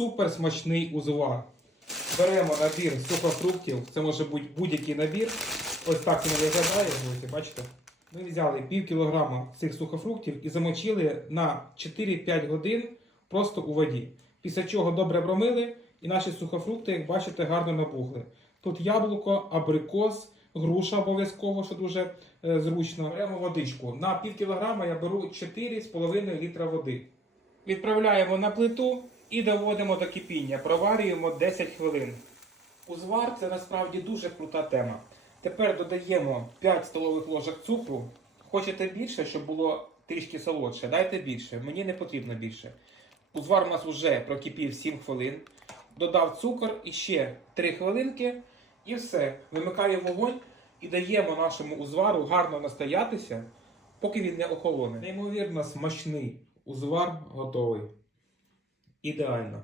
Супер смачний узвар. Беремо набір сухофруктів, це може бути будь-який набір. Ось так він виглядає, бачите? Ми взяли пів кілограма цих сухофруктів і замочили на 4-5 годин просто у воді. Після чого добре промили, і наші сухофрукти, як бачите, гарно набухли. Тут яблуко, абрикос, груша обов'язково, що дуже е, зручно. Беремо водичку. На пів кілограма я беру 4,5 літра води. Відправляємо на плиту і доводимо до кипіння. Проварюємо 10 хвилин. Узвар це насправді дуже крута тема. Тепер додаємо 5 столових ложок цукру. Хочете більше, щоб було трішки солодше, дайте більше. Мені не потрібно більше. Узвар у нас вже прокипів 7 хвилин. Додав цукор і ще 3 хвилинки. І все. Вимикаю вогонь і даємо нашому узвару гарно настоятися, поки він не охолоне. Неймовірно смачний узвар готовий. Ідеально.